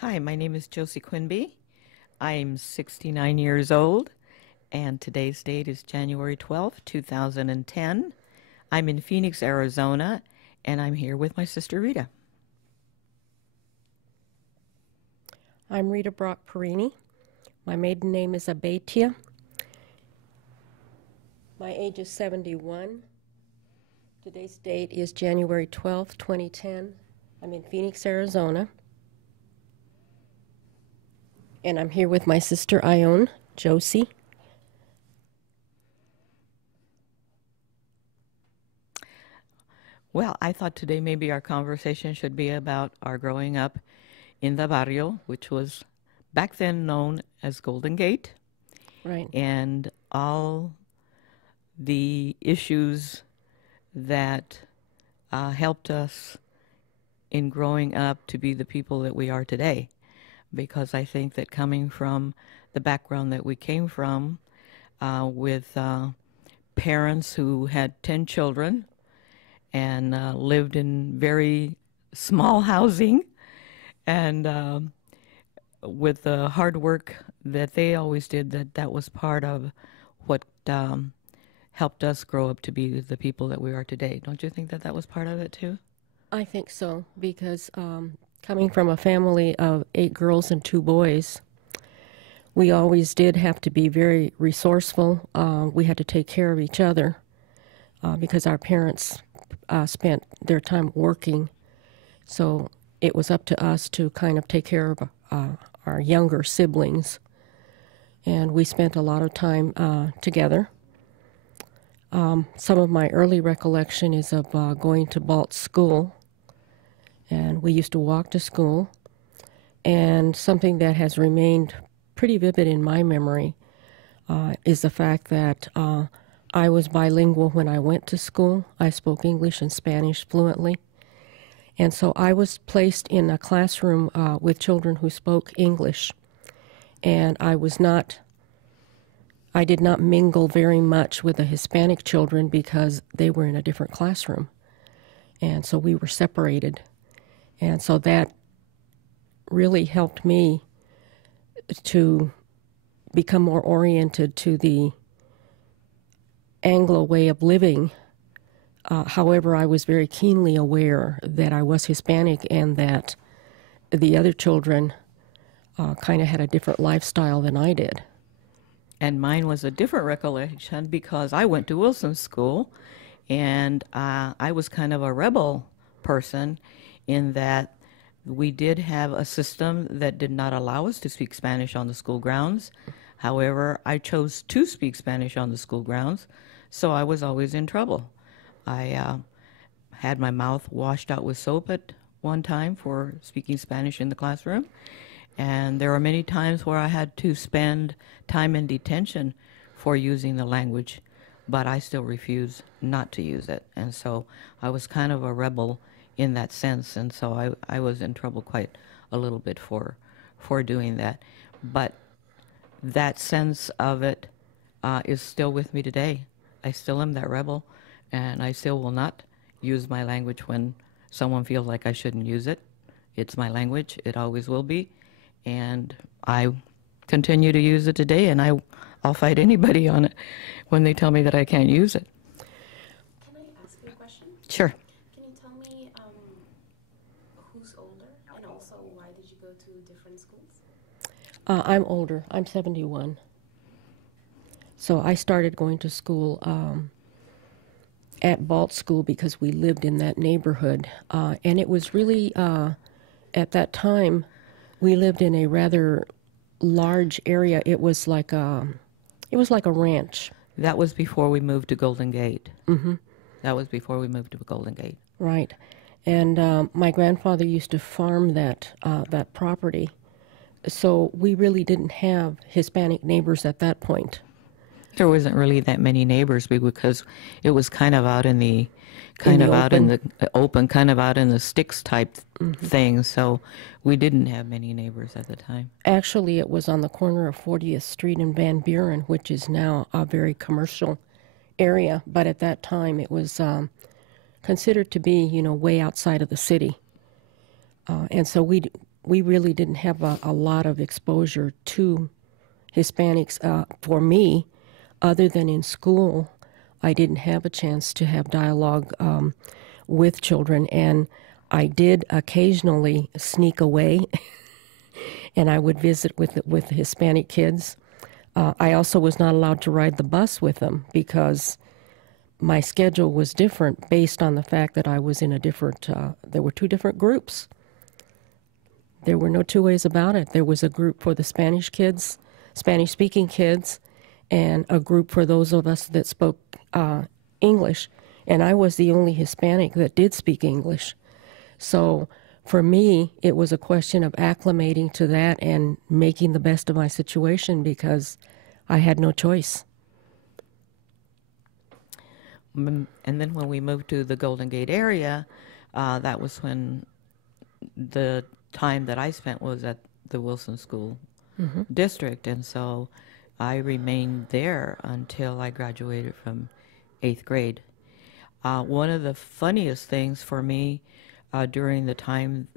Hi, my name is Josie Quinby. I'm 69 years old, and today's date is January 12th, 2010. I'm in Phoenix, Arizona, and I'm here with my sister Rita. I'm Rita Brock Perini. My maiden name is Abeyta. My age is 71. Today's date is January 12th, 2010. I'm in Phoenix, Arizona. And I'm here with my sister Ione, Josie. Well, I thought today maybe our conversation should be about our growing up in the barrio, which was back then known as Golden Gate. Right. And all the issues that helped us in growing up to be the people that we are today. Because I think that coming from the background that we came from, with parents who had 10 children and lived in very small housing, and with the hard work that they always did, that was part of what helped us grow up to be the people that we are today. Don't you think that was part of it too? I think so, because coming from a family of 8 girls and 2 boys, we always did have to be very resourceful. We had to take care of each other because our parents spent their time working. So it was up to us to kind of take care of our younger siblings. And we spent a lot of time together. Some of my early recollection is of going to Balt School. And we used to walk to school. And something that has remained pretty vivid in my memory is the fact that I was bilingual when I went to school. I spoke English and Spanish fluently. And so I was placed in a classroom with children who spoke English. And I did not mingle very much with the Hispanic children because they were in a different classroom. And so we were separated. And so that really helped me to become more oriented to the Anglo way of living. However, I was very keenly aware that I was Hispanic and that the other children kind of had a different lifestyle than I did. And mine was a different recollection because I went to Wilson School, and I was kind of a rebel person in that we did have a system that did not allow us to speak Spanish on the school grounds. However, I chose to speak Spanish on the school grounds, so I was always in trouble. I had my mouth washed out with soap at one time for speaking Spanish in the classroom. And there were many times where I had to spend time in detention for using the language, but I still refused not to use it. And so I was kind of a rebel in that sense, and so I was in trouble quite a little bit for doing that. But that sense of it is still with me today. I still am that rebel, and I still will not use my language when someone feels like I shouldn't use it. It's my language. It always will be. And I continue to use it today, and I'll fight anybody on it when they tell me that I can't use it. Can I ask you a question? Sure. Can you tell me who's older, and also why did you go to different schools? I'm older. I'm 71. So I started going to school at Balt School because we lived in that neighborhood. And it was really, at that time, we lived in a rather large area. It was like a ranch. That was before we moved to Golden Gate. Mm-hmm. That was before we moved to Golden Gate. Right. And my grandfather used to farm that property. So we really didn't have Hispanic neighbors at that point. There wasn't really that many neighbors because it was kind of out in the open, kind of out in the sticks type thing. So we didn't have many neighbors at the time. Actually, it was on the corner of 40th Street and Van Buren, which is now a very commercial area. But at that time, it was considered to be, way outside of the city. And so we we really didn't have a lot of exposure to Hispanics. For me, other than in school, I didn't have a chance to have dialogue with children, and I did occasionally sneak away, and I would visit with Hispanic kids. I also was not allowed to ride the bus with them because my schedule was different based on the fact that I was in a different, there were two different groups. There were no two ways about it. There was a group for the Spanish kids, Spanish-speaking kids, and a group for those of us that spoke English. And I was the only Hispanic that did speak English. So for me, it was a question of acclimating to that and making the best of my situation because I had no choice. And then when we moved to the Golden Gate area, that was when the time that I spent was at the Wilson School District. And so I remained there until I graduated from 8th grade. One of the funniest things for me during the time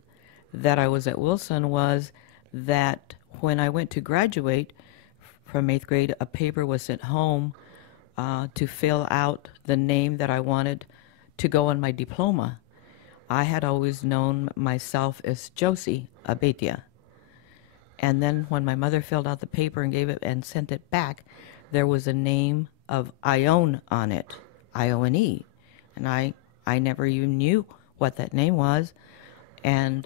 that I was at Wilson was that when I went to graduate from 8th grade, a paper was sent home to fill out the name that I wanted to go on my diploma. I had always known myself as StorycorpAbeyta. And then when my mother filled out the paper and gave it and sent it back, there was a name of Ione on it, I-O-N-E. And I never even knew what that name was. And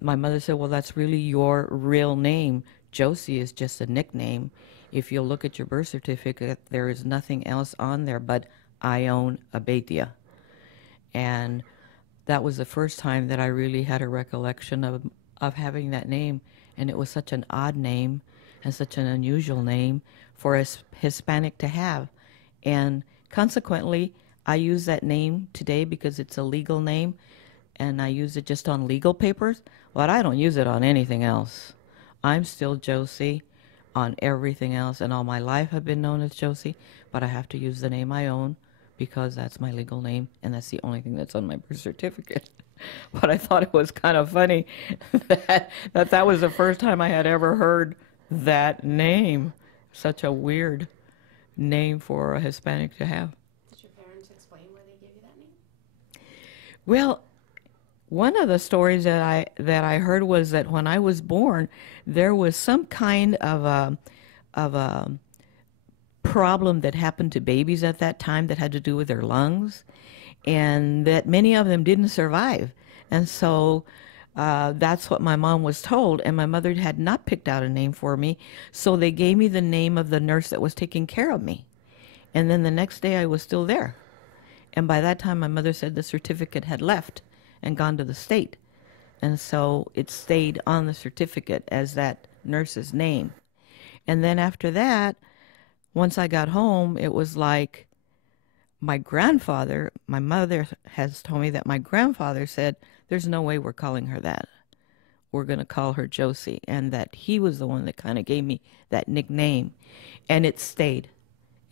my mother said, well, that's really your real name. Josie is just a nickname. If you look at your birth certificate, there is nothing else on there but Ione Abeyta. And that was the first time that I really had a recollection of having that name. And it was such an odd name and such an unusual name for a Hispanic to have. And consequently, I use that name today because it's a legal name, and I use it just on legal papers, but I don't use it on anything else. I'm still Josie on everything else, and all my life I've been known as Josie, but I have to use the name I own because that's my legal name, and that's the only thing that's on my birth certificate. But I thought it was kind of funny that was the first time I had ever heard that name. Such a weird name for a Hispanic to have. Did your parents explain why they gave you that name? Well, one of the stories that I heard was that when I was born, there was some kind of a problem that happened to babies at that time that had to do with their lungs, and that many of them didn't survive. And so that's what my mom was told, and my mother had not picked out a name for me, so they gave me the name of the nurse that was taking care of me. And then the next day I was still there. And by that time my mother said the certificate had left and gone to the state. And so it stayed on the certificate as that nurse's name. And then after that, once I got home, it was like my grandfather, my mother has told me that my grandfather said, there's no way we're calling her that. We're going to call her Josie. And that he was the one that kind of gave me that nickname. And it stayed.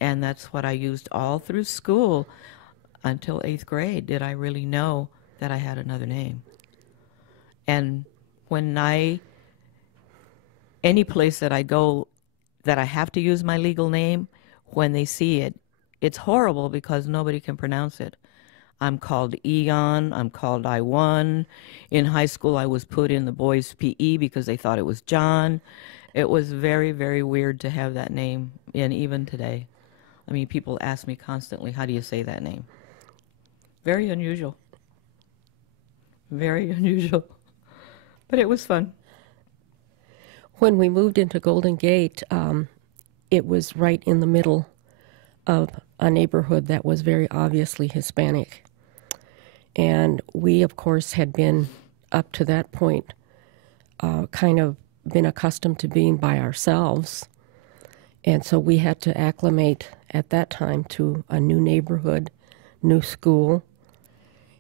And that's what I used all through school until 8th grade. Did I really know that I had another name? And when any place that I go that I have to use my legal name, when they see it, it's horrible because nobody can pronounce it. I'm called Eon, I'm called I1. In high school, I was put in the boys' PE because they thought it was John. It was very, very weird to have that name, and even today. I mean, people ask me constantly, how do you say that name? Very unusual. Very unusual. But it was fun. When we moved into Golden Gate, it was right in the middle of a neighborhood that was very obviously Hispanic. And we, of course, had been, up to that point, kind of been accustomed to being by ourselves. And so we had to acclimate at that time to a new neighborhood, new school.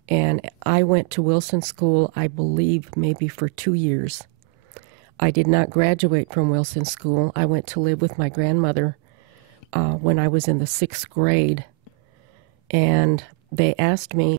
And I went to Wilson School, I believe, maybe for 2 years. I did not graduate from Wilson School. I went to live with my grandmother when I was in the 6th grade. And they asked me